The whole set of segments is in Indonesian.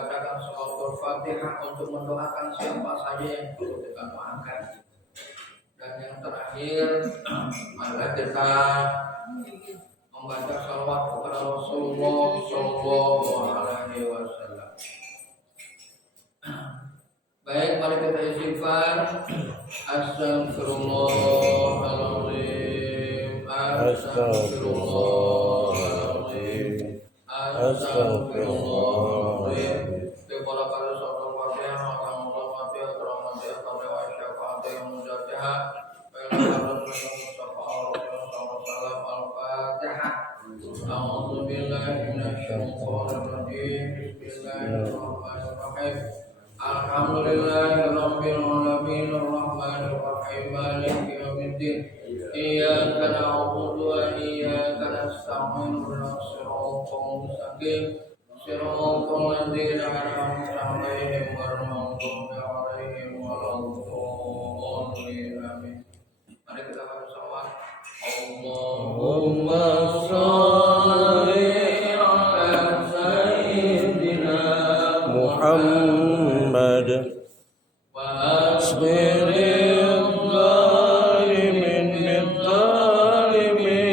membacakan suratul Fatihah untuk mendoakan siapa saja yang perlu kita doakan. Dan yang terakhir, mari kita membaca salawat kepada Rasulullah Sallallahu Alaihi Wasallam. Baik, mari kita istighfar. Astagfirullahaladzim, astagfirullahaladzim, astagfirullahaladzim. Kepada para sahabat Fatihah, maka Allah Fatihah, Rahmatiyah, Tawiyah, Syafaatiyah, Mujatihah, Baiklah, Mustafa, Rasulullah, Al-Fatihah. A'udzubillahi minasyaitonirrajim. Bismillahirrahmanirrahim. Alhamdulillahirabbil alamin arrahmanir rahim maliki yaumiddin. Iyyaka na'budu wa iyyaka nasta'in ihdinas siratal mustaqim. Siratal ladzina an'amta 'alaihim ghairil maghdubi 'alaihim waladdallin. Amin. Mari kita baca salawat. Allahumma shalli ala sayyidina Muhammad wa asbiril zalimin bidzalimin.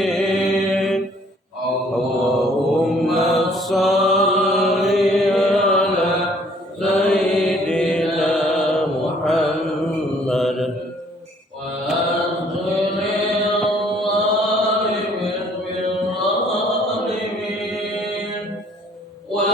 Allahumma shalli ala sayyidina Muhammad wa asbiril zalimin bidzalimin wa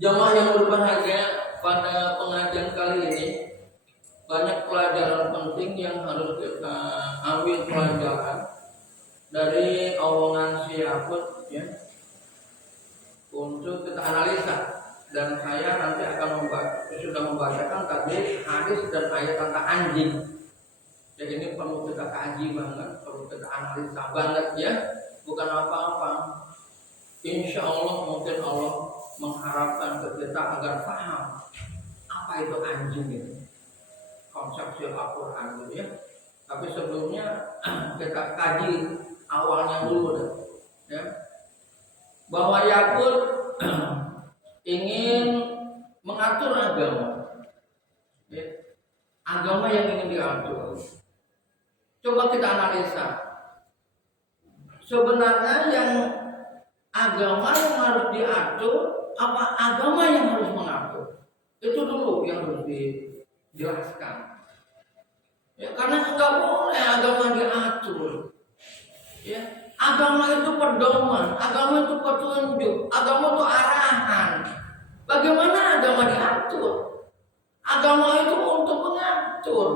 jamaah yang berbahagia, pada pengajian kali ini banyak pelajaran penting yang harus kita ambil pelajaran dari omongan si Yakut ya, untuk kita analisa. Dan saya nanti akan sudah membacakan tadi hadis dan ayat tentang anjing. Jadi ini perlu kita kaji banget, perlu kita analisa banget ya, bukan apa-apa. Insya Allah mungkin Allah mengharapkan kita agar paham apa itu anjing itu, konsep Al-Quran gitu ya. Tapi sebelumnya kita kaji awalnya dulu ya, bahwa Yakut ingin mengatur agama ya, agama yang ingin diatur. Coba kita analisa sebenarnya yang agama yang harus diatur, apa agama yang harus mengatur? Itu dulu yang harus dijelaskan. Ya, karena enggak boleh agama diatur. Ya, agama itu pedoman, agama itu petunjuk, agama itu arahan. Bagaimana agama diatur? Agama itu untuk mengatur,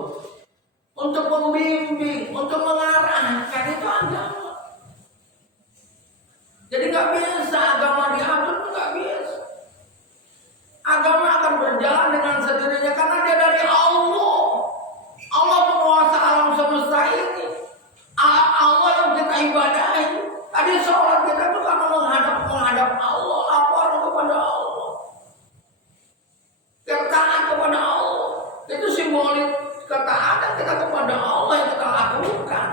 untuk membimbing, untuk mengarahkan, itu agama. Jadi nggak bisa agama diatur, nggak bisa. Agama akan berjalan dengan sendirinya karena dia dari Allah. Allah penguasa alam semesta ini. Allah yang kita ibadahi. Tadi sholat kita itu karena menghadap Allah, lapor kepada Allah, ketaat kepada Allah. Itu simbolik ketaatan kita kepada Allah yang kita lakukan.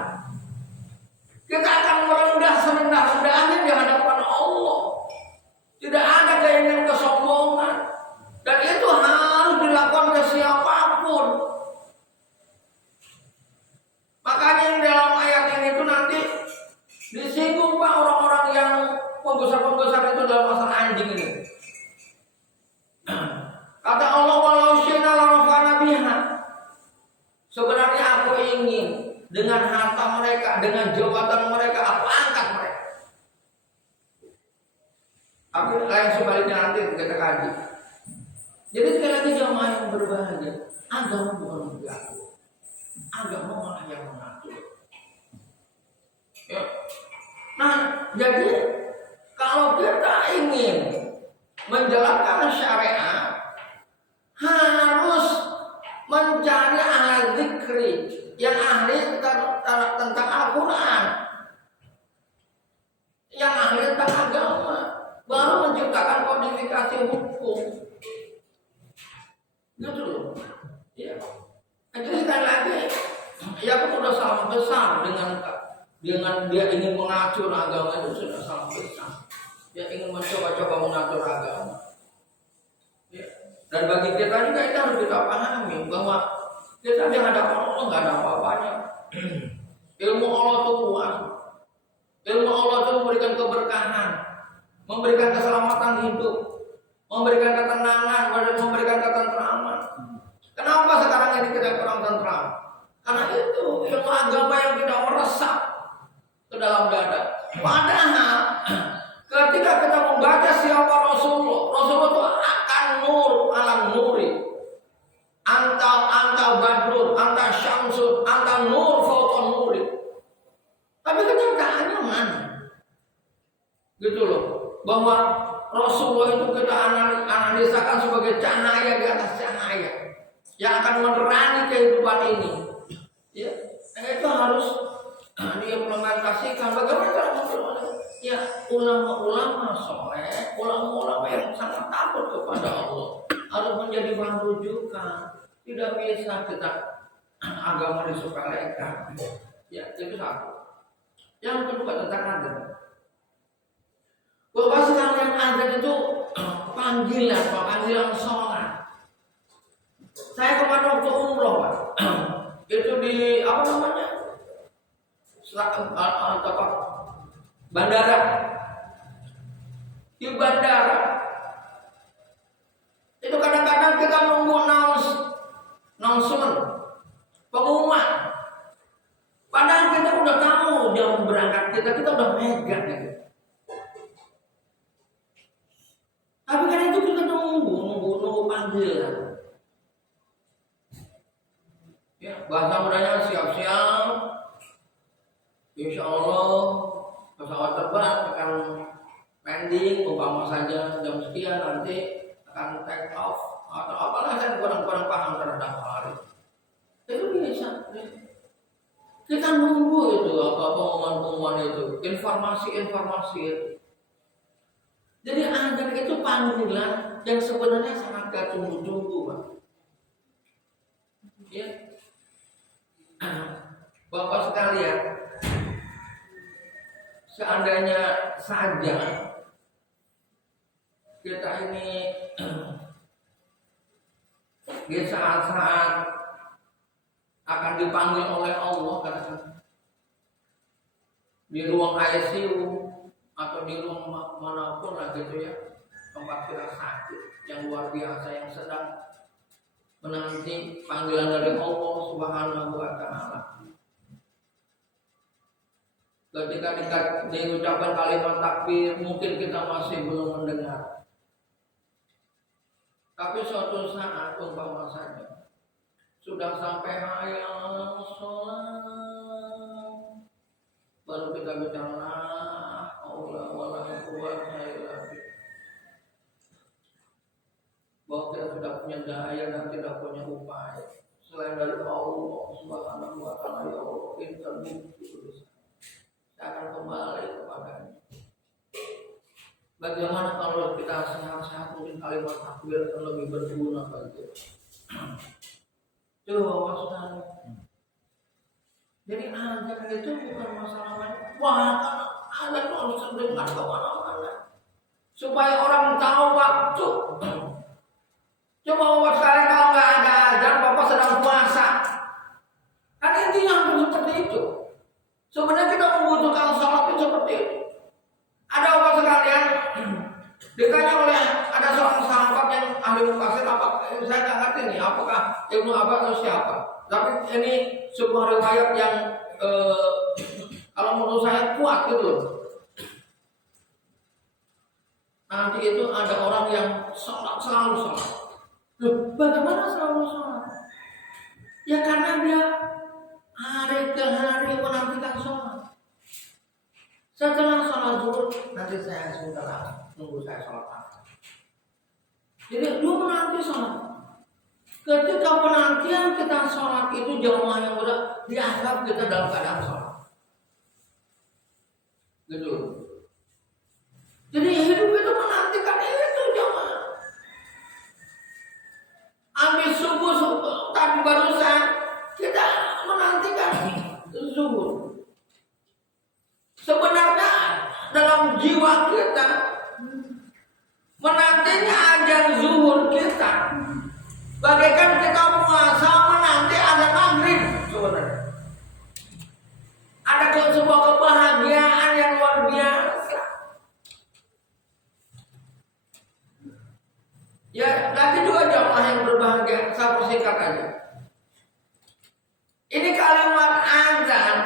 Kita akan merendah serendah-rendahnya di hadapan Allah. Tidak ada keinginan kesombongan. Dan itu harus dilakukan ke siapapun. Makanya dalam ayat ini itu nanti disinggung Pak orang-orang yang pembesar-pembesar itu dalam masalah anjing ini. Kata Allah, walau syi'na la rafa'na biha. Sebenarnya aku ingin dengan harta mereka, dengan jabatan mereka, aku angkat mereka. Tapi lain sebaliknya nanti kita kaji. Jadi sekali lagi jamaah yang berbahagia, agama bukan mengatur, agama malah yang mengatur. Ya. Nah, jadi kalau kita ingin menjalankan syariat, harus mencari ahli zikri yang ahli tentang Al-Quran, yang ahli tentang agama, baru menciptakan kodifikasi hukum. Gitu loh. Ya. Jadi sekali lagi, ya aku sudah salah besar dengan dia ingin mengatur agama, itu sudah salah besar. Dia ingin mencoba-coba mengatur agama. Ya. Dan bagi kita juga kita harus kita pahami bahwa kita di hadapan Allah nggak ada apa-apanya. Ilmu Allah itu kuat. Ilmu Allah itu memberikan keberkahan, memberikan keselamatan hidup, memberikan ketenangan, memberikan ketentraman. Kenapa sekarang ini kita kurang tentram? Karena itu ilmu agama yang tidak meresap ke dalam dada. Padahal ketika kita membaca siapa Rasulullah itu akan nur alam nuri. Anta badrun, anta syamsun, anta nur fauqa nuri. Tapi kenyataannya mana? Gitu loh. Bahwa Rasulullah itu kita analisakan sebagai cahaya di atas cahaya yang akan menerangi kehidupan ini. Ya, itu harus diimplementasikan. Bagaimana cara mengimplementasikan? Ya, ulama-ulama soleh, ulama-ulama yang sangat takut kepada Allah harus menjadi bahan rujukan. Tidak bisa kita agama disepelekan. Ya, itu satu. Yang kedua tentang adat. Bahwa sekalian adat itu panggilan sholat. Saya kemarin waktu umroh, Pak. Itu di apa namanya? Bandara. Di bandara. Itu kadang-kadang kita nunggu announcement, pengumuman. Padahal kita udah tahu jam berangkat kita udah megang gitu. Tapi kan itu kita nunggu panggilan. Ya, bahasa mudanya siap-siap. Insya Allah pesawat terbang akan landing, umpama saja jam sekian nanti akan take off atau apalah, saya kurang paham terhadap hal itu bisa. Kita nunggu itu apa pengumuman itu, informasi itu. Jadi azan itu panggilan yang sebenarnya sangat gak tunggu-tunggu, Pak. Ya. Bapak sekalian, seandainya saja kita ini di saat-saat akan dipanggil oleh Allah, katakan di ruang ICU atau di rumah manapun lah gitu ya, tempat kita sakit yang luar biasa yang sedang menanti panggilan dari Allah Subhanahu wa taala. Ketika diucapkan kalimat takbir, mungkin kita masih belum mendengar. Tapi suatu saat umpama saja sudah sampai hayya 'alas shalah, baru kita bicara la haula wala quwwata illa billah. Bahwa kita sudah punya daya dan tidak punya upaya selain dari Allah Subhanahu wa taala. Ya Allah, ini terbukti saya akan kembali kepadanya. Bagaimana kalau kita sehat-sehat, mungkin kalimat takbir akan lebih berguna bagi kita. Coba waspada. Jadi azan itu bukan masalah main. Wah, azan itu harus terdengar kemana-mana supaya orang tahu waktu. Coba buat sekali kalau nggak ada azan, Bapak sedang puasa. Kan intinya harus seperti itu. Sebenarnya kita membutuhkan sholat itu seperti itu. Ada Bapak sekalian, ditanya oleh ada seorang sahabat yang ahli mufasir, apa saya nggak ngerti nih, apakah Ibnu Abbas atau siapa. Tapi ini sebuah riwayat yang kalau menurut saya kuat gitu loh. Nanti itu ada orang yang sholat, selalu sholat. Loh, bagaimana selalu sholat? Ya karena dia hari ke hari menantikan sholat. Setelah sholat zuhur, nanti saya sebentar nunggu saya sholat asar. Jadi dia menanti sholat. Ketika penantian kita sholat itu jamaah yang berat, dianggap kita dalam keadaan sholat. Gitu. Jadi hidup itu menantikan itu jamaah. Habis subuh tadi barusan kita menantikan zuhur. Sebenarnya dalam jiwa kita menantinya azan zuhur kita bagaikan kita puasa menanti azan maghrib. Sebenarnya ada sebuah kebahagiaan yang luar biasa. Ya, nanti juga jamaah yang berbahagia. Saya persingkat aja. Ini kalimat azan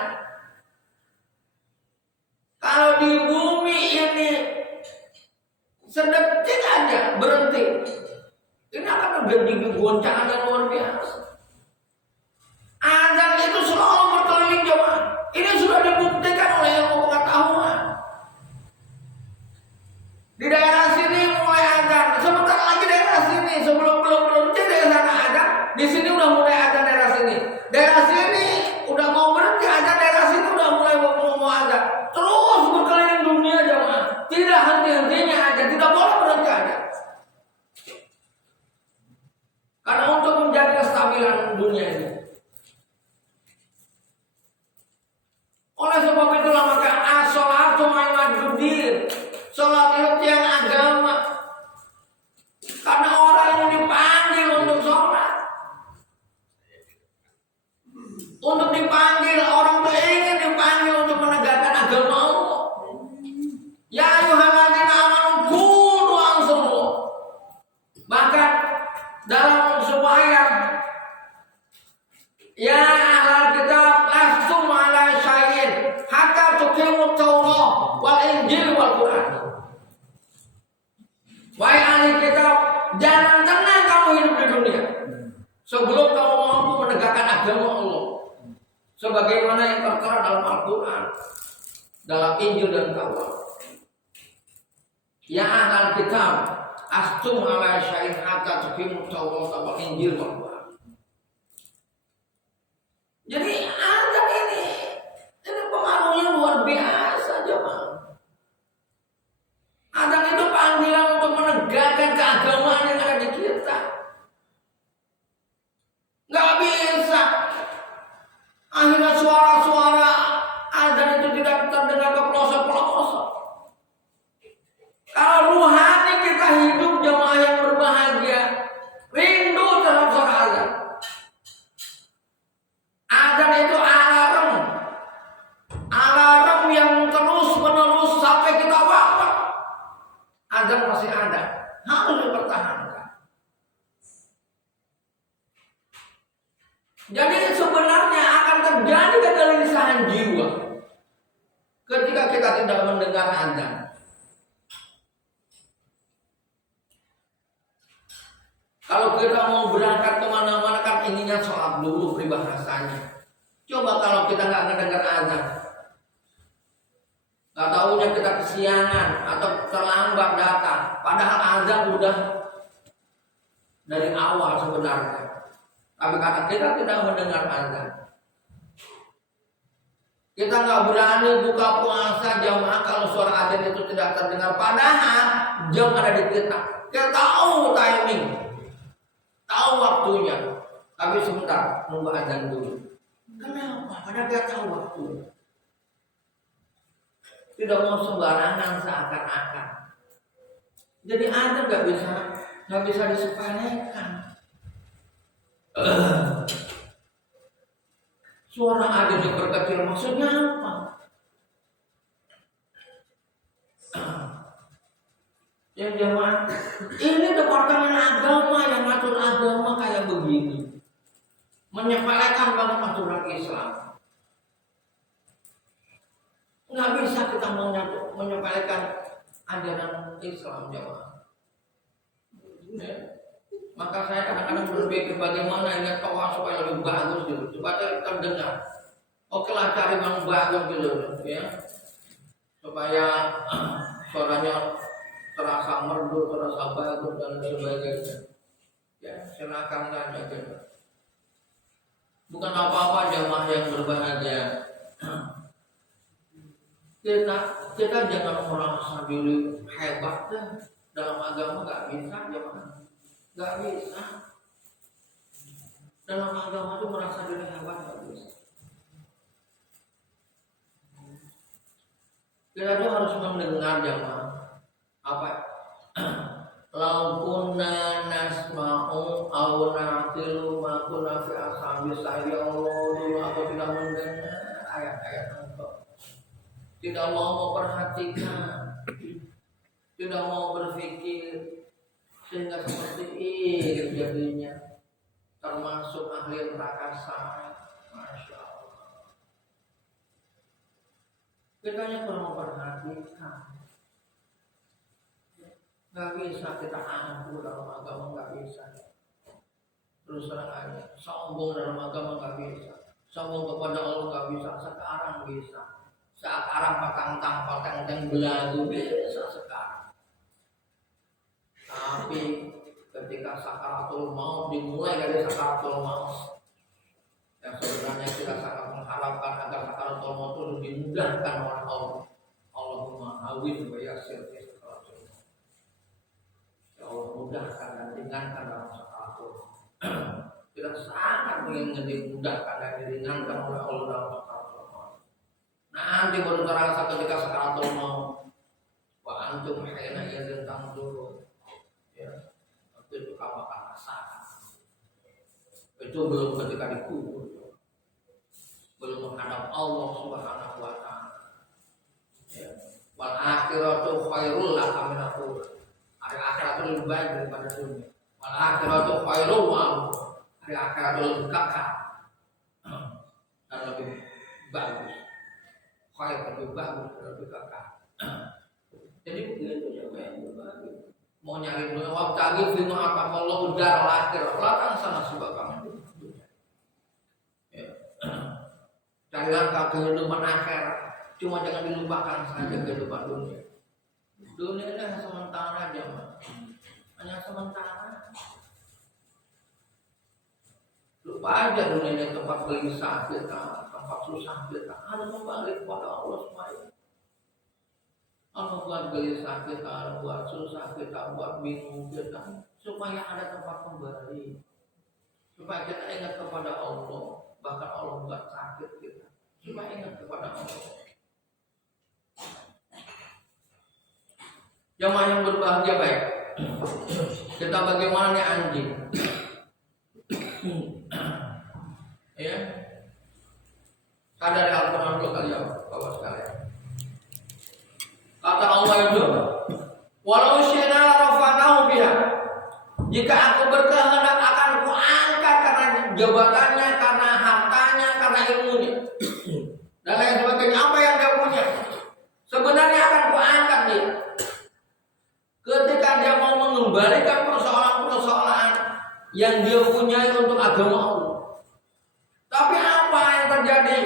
kalau di bumi ini sedetik aja berhenti, ini akan terjadi goncangan yang luar biasa. Azan itu selalu berkeliling jemaah. Ini sudah dibuktikan oleh ilmu pengetahuan. Di daerah sini mulai azan, sebentar lagi daerah sini sebelum belum daerah sana azan, di sini udah mulai azan daerah sini. Daerah sini udah mau berhenti azan, daerah sini udah mulai mau azan. Terus berkeliling dunia jemaah, tidak henti-hentinya aja, tidak boleh berhenti aja. Karena untuk menjaga kestabilan dunia ini. Oleh sebab itulah maka as-sholatu ma'al-din, sholat itu tiang agama. Karena orang yang dipanggil untuk sholat, untuk dipanggil, orang itu ingin dipanggil untuk menegakkan agama Allah. Ya ayyuhalladzina amanu kunu ansarullah. Bahkan dalam sebuah ayat, ya ahlal kitab lastum ala syai'in hatta tuqimut Taurat wal Injil wal Quran. Wahai ahli kitab, jangan tenang kamu hidup di dunia sebelum kamu mampu menegakkan agama Allah sebagaimana yang tertera dalam Al-Quran, dalam Injil dan Taurat. Ya ahlal kitab astum ala syai'in hatta tuqimut Taurat wal Injil wal Quran. Jadi azan ini pengaruhnya luar biasa jemaah. Azan itu panggilan untuk menegakkan keagamaan yang ada di kita. Nggak bisa akhirnya suara-suara azan itu tidak terdengar ke pelosok-pelosok. Kalau ruhani kita hidup jemaah yang berbahagia, rindu terhadap suara azan. ada, harus dipertahankan. Jadi sebenarnya akan terjadi kegelisahan jiwa ketika kita tidak mendengar azan. Kalau kita mau berangkat kemana-mana kan ininya sholat dulu peribahasanya. Coba kalau kita nggak mendengar azan, nggak tahunya kita kesiangan atau terlambat datang, padahal azan udah dari awal sebenarnya. Tapi karena kita tidak mendengar azan, kita nggak berani buka puasa jamaah kalau suara azan itu tidak terdengar. Padahal jam ada di kita. Kita tahu timing, tahu waktunya, tapi sebentar nunggu azan dulu. Kenapa? Padahal dia tahu waktunya. Tidak mau sembarangan seakan-akan. Jadi azan nggak bisa disepelekan. Suara azan diperkecil maksudnya apa? Yang jemaah ini departemen agama yang ngatur agama kayak begini, menyepelekan banget aturan Islam. Nggak bisa kita menyepelekan ajaran Islam jemaah. Maka saya kadang-kadang berpikir bagaimana ini toa supaya lebih bagus gitu, supaya terdengar. Oke lah cari yang bagus gitu, ya, supaya suaranya terasa merdu, terasa bagus dan sebagainya. Ya, silakan saja gitu. Bukan apa-apa jamaah yang berbahagia. Kita jangan merasa diri hebat dah. Dalam agama nggak bisa jamaah. Nggak bisa. Dalam agama itu merasa diri hebat nggak bisa. Kita tuh harus mendengar jamaah apa? Lau kunna nasma'u aw naqilu ma kunna fi ashabi saya Allah. Dulu aku tidak mendengar ayat-ayat Allah. Tidak mau memperhatikan, tidak mau berpikir, sehingga seperti ini jadinya termasuk ahli neraka saya. Masya Allah. Kita hanya kurang memperhatikan. Nggak bisa kita angkuh dalam agama, nggak bisa. Terus terang aja, sombong dalam agama nggak bisa. Sombong kepada Allah nggak bisa. Sekarang bisa. Sekarang patang belagu bisa sekarang. Tapi ketika sakaratul maut, dimulai dari sakaratul maut, yang sebenarnya kita sangat mengharapkan agar sakaratul maut itu dimudahkan oleh Allah. Allahumma hawwin wa yassir fi sakaratul maut. Ya Allah mudahkan dan ringankan dalam sakaratul maut. Kita sangat ingin dimudahkan dan diringankan oleh Allah dalam sakaratul maut. Nanti baru terasa ketika sakaratul maut, wa antum hina idzin tanzurun. Ya, itu kamu akan rasakan. Itu belum ketika dikubur, belum menghadap Allah Subhanahu wa Ta'ala. Ya. Wal akhiratu khairul laka minal ula. Hari akhirat itu lebih baik daripada dunia. Wal akhiratu khairul wa'u. Hari akhirat itu lebih kekal dan lebih bagus. Khair lebih bagus dan lebih kekal. Jadi begitu ya yang berbagi. Mau nyari dunia, wabtaghi fima ataqallahu daral akhirah. Lah sama sebab kamu dunia. Ya. Carilah kehidupan akhirat. Cuma jangan dilupakan saja kehidupan dunia. Dunia ini hanya sementara aja, hanya sementara. Lupa aja dunia ini tempat gelisah kita, tempat susah kita. Harus kembali kepada Allah semuanya. Allah buat gelisah kita, buat susah kita, buat bingung kita, supaya ada tempat kembali, supaya kita ingat kepada Allah. Bahkan Allah buat sakit kita, supaya ingat kepada Allah. Jemaah yang berbahagia baik, kita bagaimana nih anjing? Ya, sadar Al-Quran dulu kali ya, bapak sekalian. Kata Allah itu, walau syi'na Jika aku berkehendak akan kuangkat karena jabatannya, karena hartanya, karena ilmunya dan lain sebagainya. Apa yang dia punya sebenarnya akan kuangkat dia. Ketika dia mau mengembalikan persoalan-persoalan yang dia punya untuk agama Allah. Tapi apa yang terjadi?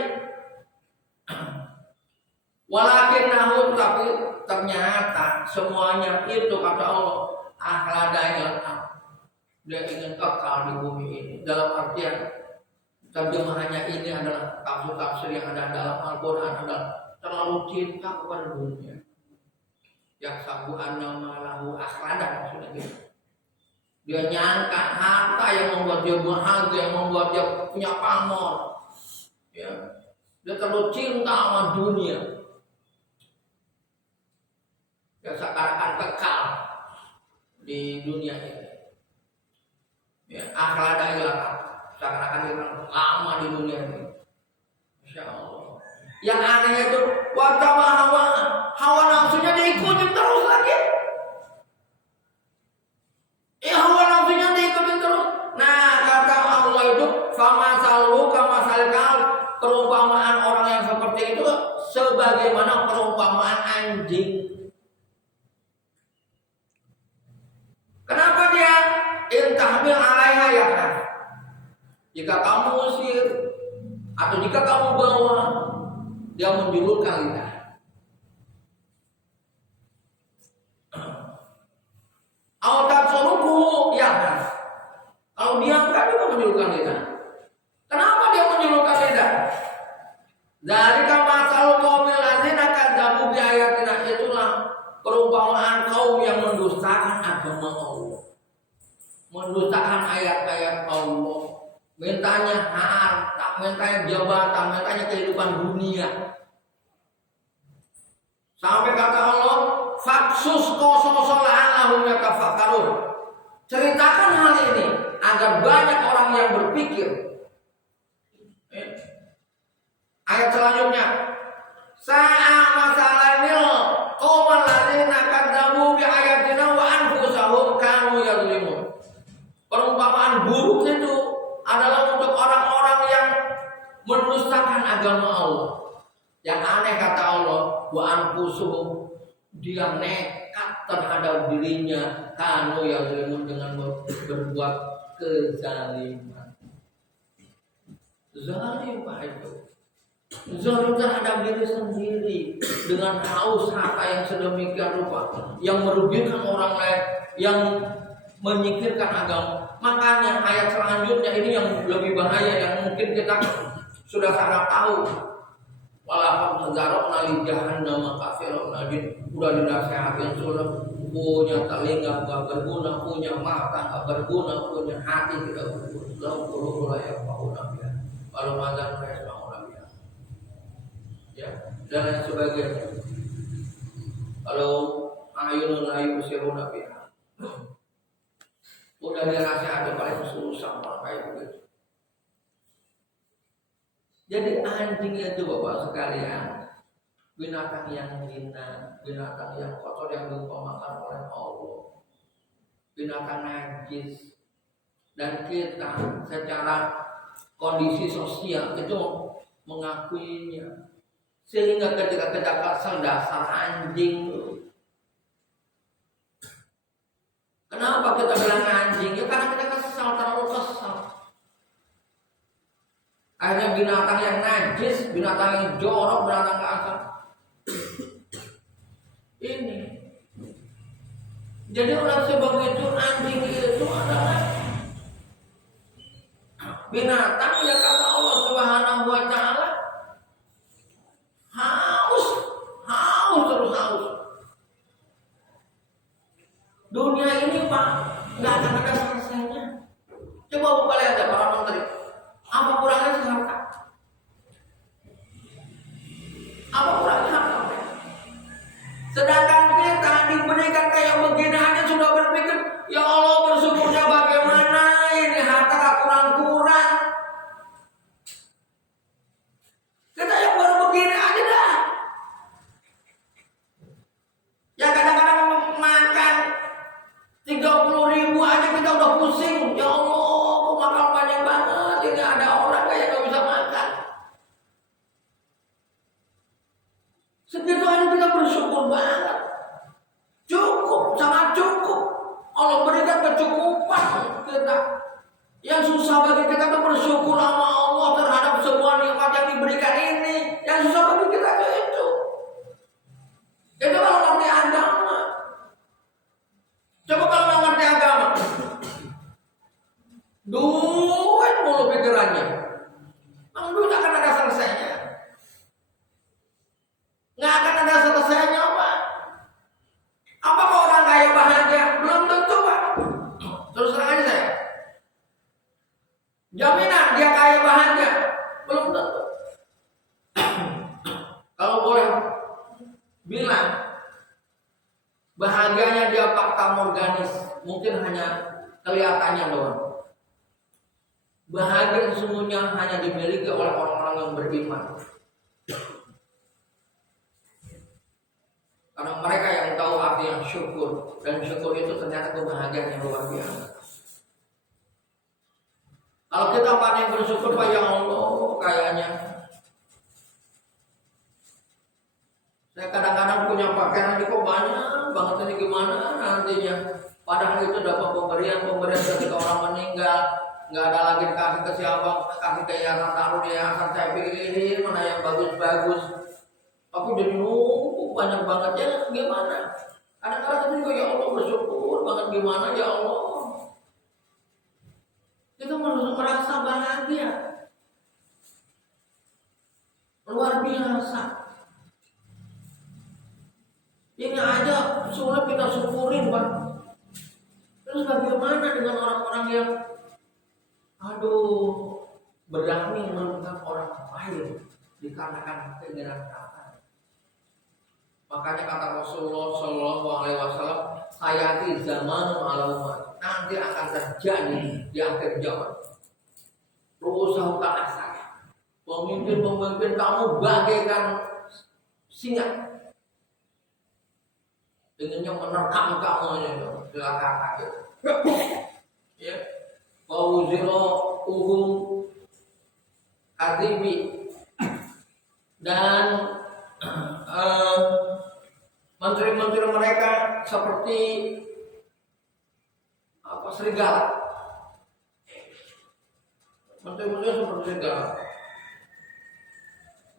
Walakin nahun, tapi ternyata semuanya itu kata Allah akhlada. Dia ingin kekal di bumi ini. Dalam artian terjemahannya ini adalah tafsir-tafsir yang ada dalam Al-Quran adalah terlalu cinta kepada dunia. Yang sabu annama lahu akhlada maksudnya gitu. Dia nyangka harta yang membuat dia bahagia, yang membuat dia punya pamor. Ya. Dia terlalu cinta sama dunia. Dia seakan-akan kekal di dunia ini. Ya, akhlada ilah, seakan-akan dia lama di dunia ini. Masya Allah. Yang aneh itu watama hawa nafsunya diikuti terus lagi. Hawa nafsunya diikuti terus. Nah, kata Allah itu sama salu kama salikal, perumpamaan orang yang seperti itu sebagaimana perumpamaan anjing. Kenapa dia intahmil alaiha yakran? Jika kamu usir atau jika kamu bawa, dia menjulurkan lidah. Autat suruhku yakran. Kalau diamkan juga menjulurkan lidah. Kenapa dia menjulurkan lidah? Dari kamasal kaumil ladzina kadzabu bi ayatina, itulah perumpamaan kaum yang mendustakan agama Allah, mendustakan ayat-ayat Allah, mintanya harta, mintanya jabatan, mintanya kehidupan dunia. Sampai kata Allah, faksus kososolahum yatafakkarun. Ceritakan hal ini agar banyak orang yang berpikir. Ayat selanjutnya, sa'a masalanil qauman ladzina kadzabu bi ayatina wa anfusahum kanu yazlimun. Perumpamaan buruk itu adalah untuk orang-orang yang mendustakan agama Allah. Yang aneh kata Allah, wa anfusuhum, dia nekat terhadap dirinya kanu yazlimun, dengan berbuat kezaliman. Zalim Pak itu. Zalim terhadap diri sendiri dengan haus harta yang sedemikian rupa, yang merugikan orang lain, yang menyingkirkan agama. Makanya ayat selanjutnya ini yang lebih bahaya, yang mungkin kita sudah sangat tahu. Walaupun zarokna li jahannam kafiron nadin, udah dinasihatin sudah punya telinga gak berguna, punya mata gak berguna, punya hati tidak berguna. Lau kuru layak mau nabiya, kalau mazan layak mau nabiya. Ya, dan lain sebagainya. Kalau ayunun ayu usiru nabiya, udah dinasihati paling susah malah kayak begitu. Jadi anjing itu Bapak sekalian, binatang yang hina, binatang yang kotor yang diumpamakan oleh Allah, binatang najis. Dan kita secara kondisi sosial itu mengakuinya, sehingga ketika kita kesal dasar anjing. Kenapa kita bilang anjing? Ya karena kita kesal, terlalu kesal. Akhirnya binatang yang najis, binatang yang jorok, binatang kasar. Ini. Jadi oleh sebab itu anjing itu adalah binatang yang kata Allah Subhanahu wa taala haus terus haus. Dunia ini Pak, nggak akan ada selesainya. Coba Bapak lihat ya para menteri, apa kurangnya harta? Apa kurangnya harta? Sedangkan kita diberikan kayak begini aja sudah berpikir, ya Allah bersyukurnya bagaimana ini harta gak kurang-kurang. Kita yang baru begini aja dah. Ya kadang-kadang makan 30.000 aja kita udah Yang susah bagi kita itu bersyukur sama Allah terhadap semua nikmat yang diberikan ini. Yang susah bagi kita itu. Itu kalau ngerti agama. Coba kalau nggak ngerti agama, duit mulu pikirannya. Duit akan ada selesainya. Nggak akan ada selesainya, Pak. Apakah orang kaya bahagia? Belum tentu, Pak. Terus terang aja saya. Jaminan dia kaya bahagia? Belum tentu. Kalau boleh bilang, bahagianya dia fakta morganis, mungkin hanya kelihatannya doang. Bahagia sesungguhnya hanya dimiliki oleh orang-orang yang beriman. Karena mereka yang tahu arti yang syukur, dan syukur itu ternyata kebahagiaan yang luar biasa. Kalau kita pandai bersyukur, Pak, ya Allah, kayaknya saya kadang-kadang punya pakaian ini kok banyak banget, ini gimana nantinya. Padahal itu dapat pemberian ketika orang meninggal, nggak ada lagi kasih ke siapa, kasih ke yayasan, taruh di yayasan. Saya pilih mana yang bagus-bagus, tapi jadi numpuk banyak banget, ya gimana? Kadang-kadang itu juga, ya Allah, bersyukur banget, gimana ya Allah. Kita harus merasa bahagia, luar biasa. Ini aja sulit kita syukurin, Pak. Terus bagaimana dengan orang-orang yang berani melukai orang lain dikarenakan keinginan kata. Makanya kata Rasulullah Shallallahu Alaihi Wasallam, hayati zaman alamat, nanti akan terjadi di akhir zaman. Ru'usahu ka'asar, pemimpin-pemimpin kamu bagaikan singa, inginnya menerkam kamu, silakan aja. Ya, Fauziro uhum kadibi, dan menteri-menteri mereka seperti serigala. Menteri-menteri seperti serigala.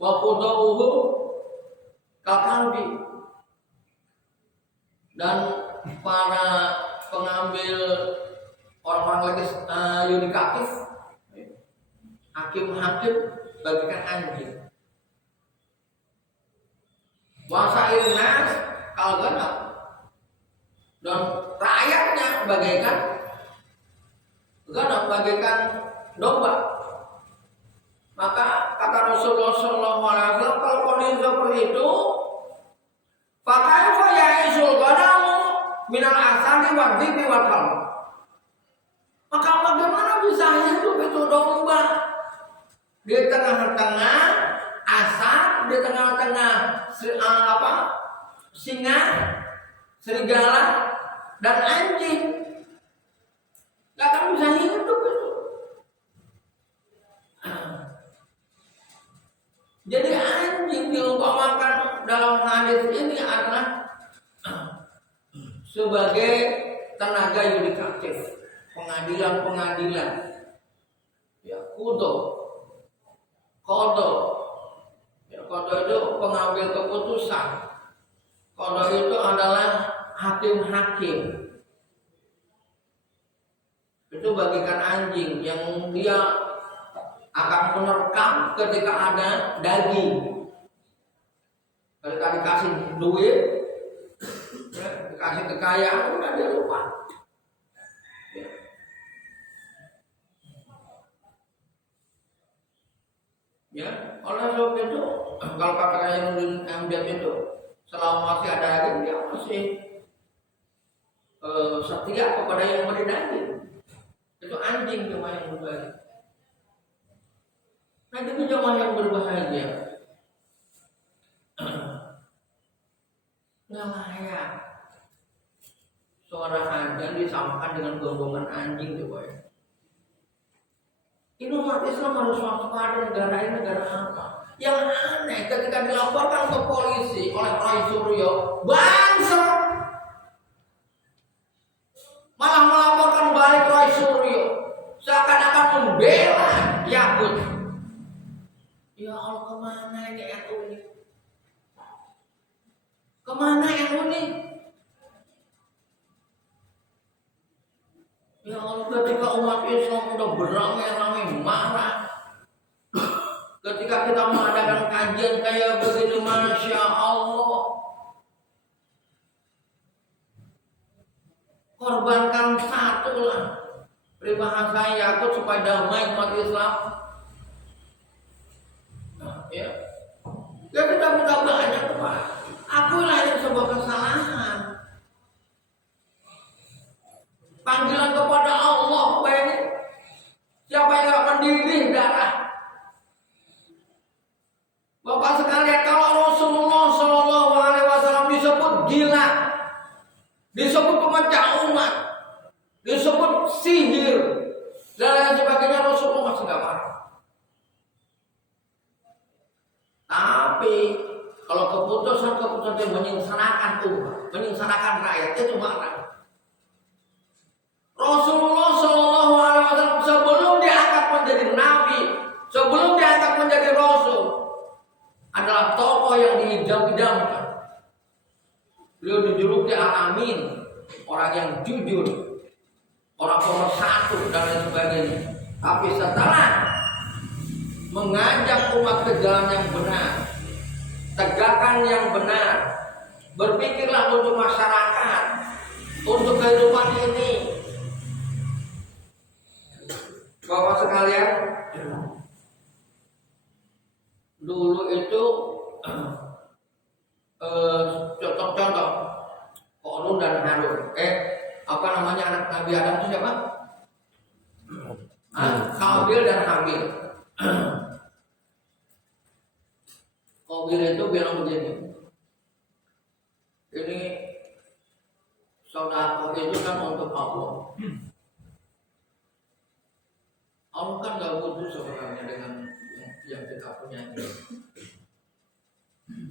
Wa qudauhum kakalbi, dan para pengambil orang-orang yudikatif, hakim-hakim bagikan anjing. Wasail nas kal ganam, dan rakyatnya bagaikan ganam, bagaikan domba. Maka kata Rasulullah SAW, kalau kondisi seperti itu, fakaifa ya'isul ganamu minal asali wa dhibi wa tal. Maka bagaimana bisa hidup itu domba di tengah-tengah asap, di tengah-tengah singa, serigala, dan anjing? Gak akan bisa hidup itu. Jadi anjing diumpamakan dalam hadis ini adalah sebagai tenaga yudikatif, pengadilan-pengadilan, ya, kodo, ya, kodo itu pengambil keputusan, kodo itu adalah hakim-hakim. Itu bagikan anjing yang dia akan menerkam ketika ada daging. Ketika dikasih duit, ya, dikasih kekayaan, udah dia lupa. Ya, oleh sebab itu, kalau kata yang diambil itu, selama masih ada daging, dia masih setia kepada yang beri daging. Itu anjing cuma yang berbagi. Nah, itu jamaah yang berbahagia. Nggak layak suara azan disamakan dengan gonggongan anjing, coba ya. Ini umat Islam harus waspada, negara ini negara apa? Yang aneh ketika dilaporkan ke polisi oleh Roy Suryo, bangsa malah melaporkan balik Roy Suryo, seakan Ya Allah, ketika umat Islam udah beramai-ramai marah, ketika kita mengadakan kajian kayak begini, Masya Allah, korbankan satu lah peribahasa Yakut supaya damai umat Islam. Ya, ya kita minta banyak Pak. Akulah yang sebuah kesalahan. Panggilan kepada Allah supaya siapa yang akan mendidih darah. Bapak sekalian, kalau Rasulullah Shallallahu Alaihi Wasallam disebut gila, disebut pemecah umat, disebut sihir dan lain sebagainya, Rasulullah masih gak marah. Tapi kalau keputusan yang menyengsarakan umat, menyengsarakan rakyat, itu marah. Rasulullah Shallallahu Alaihi Wasallam sebelum diangkat menjadi nabi, sebelum diangkat menjadi rasul, adalah tokoh yang diidam-idamkan. Beliau dijuluki Al-Amin, orang yang jujur, orang pemersatu dan lain sebagainya. Tapi setelah mengajak umat ke jalan yang benar, tegakkan yang benar, berpikirlah untuk masyarakat, untuk kehidupan ini. Bapak sekalian, dulu itu contoh Korun dan Harun. Apa namanya anak Nabi Adam itu siapa? Qabil dan Habil. Qabil itu bilang begini, ini saudara itu kan untuk Allah. Allah kan gak butuh sebenarnya dengan yang kita punya ini.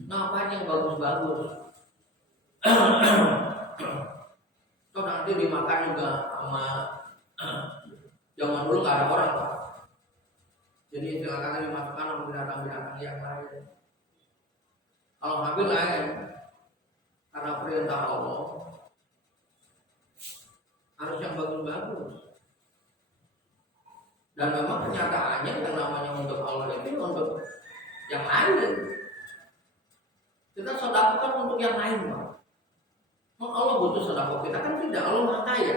Ngapain yang bagus-bagus? Toh nanti dimakan juga sama zaman dulu gak ada orang Pak. Jadi silakan dimasukkan sama binatang-binatang yang lain. Kalau Habil lain, karena perintah Allah harus yang bagus-bagus. Dan memang kenyataannya yang namanya untuk Allah itu untuk yang lain. Kita sedekahkan untuk yang lain, Pak. Allah butuh sedekah kita kan tidak, Allah Maha Kaya.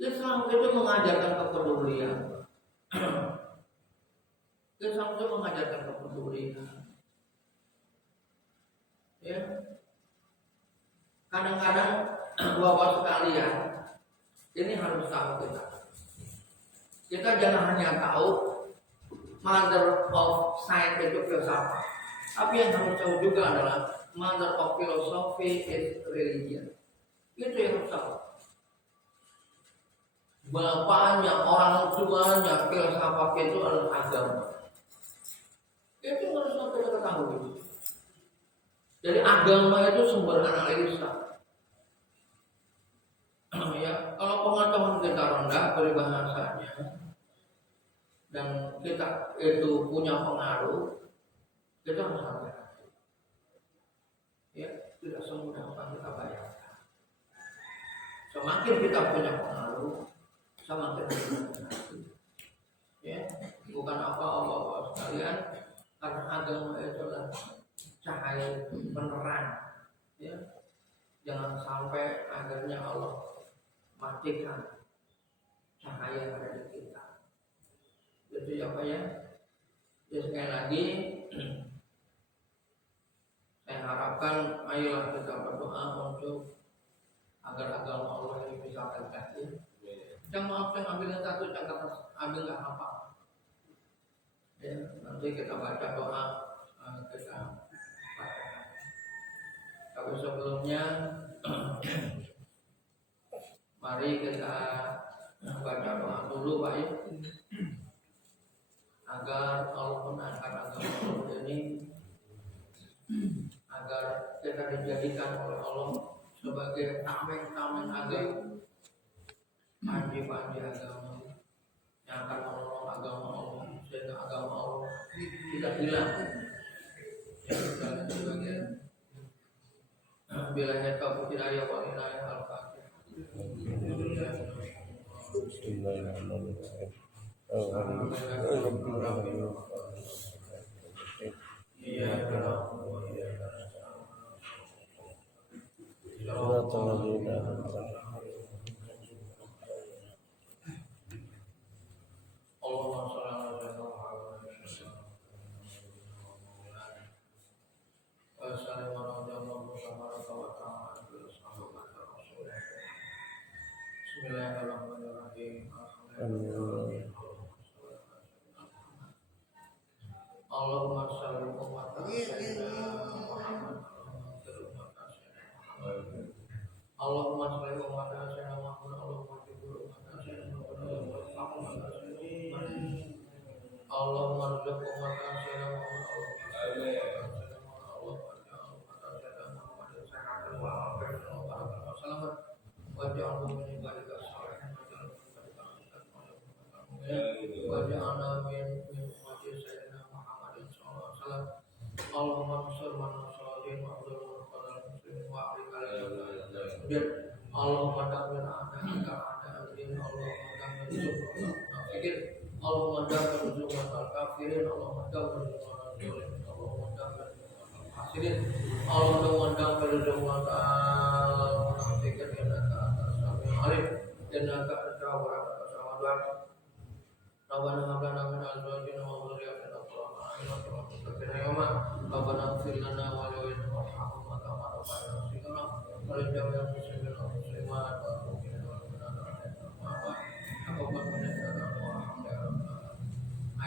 Islam itu mengajarkan kepedulian. Islam itu mengajarkan kepedulian. Ya. Kadang-kadang Bapak sekalian, ini harus tahu kita. Kita jangan hanya tahu mother of science itu filsafat, tapi yang harus tahu juga adalah mother of philosophy is religion. Itu yang harus tahu. Bapaknya, orang tuanya filsafat itu adalah agama. Itu harus kita ketahui. Jadi agama itu sumber analisa. Ya, kalau pengetahuan kita rendah peribahasanya dan kita itu punya pengaruh, kita harus hati-hati. Ya, tidak semudah yang kita bayangkan. Semakin kita punya pengaruh, semakin kita hati-hati. Ya, bukan apa-apa sekalian, karena agama itu adalah cahaya penerang. Ya, jangan sampai akhirnya Allah matikan cahaya yang ada di kita. Jadi apa ya? Ya sekali lagi saya harapkan ayolah kita berdoa untuk agar agama Allah ini bisa terjadi. Jangan ambil satu, jangan ambil nggak apa. Ya, nanti kita baca doa kita baca. Tapi sebelumnya mari kita baca doa dulu Pak ya, agar Allah menangkan agama Allah ini, agar kita dijadikan oleh Allah sebagai tameng-tameng agama, panji-panji agama yang akan menolong agama Allah sehingga agama Allah tidak hilang. Yang kita sebagai bila kita tidak ada Bismillahirrahmanirrahim. Alhamdulillah. Iya, Allahumma shalli ala sayyidina Muhammad wa sallim ala Bismillahirrahmanirrahim. Allahumma shalli ala sayyidina Muhammad. Allahumma shalli ala sayyidina Muhammad. Allahumma rzuq umat sayyidina Muhammad. Waj'alna min ibadika sholihin waj'alna min ummati sayyidina Muhammadin sallallahu alaihi wasallam. Allahumma ansur man nasradin wa abdul qadar muslimin wa alikal Allahumma dabbir a'da'aka a'da'ad-din. Allahumma dabbir munafiqin. Allahumma dabbir jumatal kafirin. Allahumma dabbir jumatal zalimin. Allahumma dabbir jumatal hasirin. Allahumma dabbir jumatal munafiqin. Innaka antas samiul alim. Innaka at-tawwabur rahim. Rabbana hab lana min azwajina wa dhurriyyatina qurrata a'yun warzuqna yawma. Rabbana ighfir lana wa li warhamhum kama rabbayana shighara. Wa li jami'il muslimin wal muslimat wal mu'minin wal mu'minat. Apa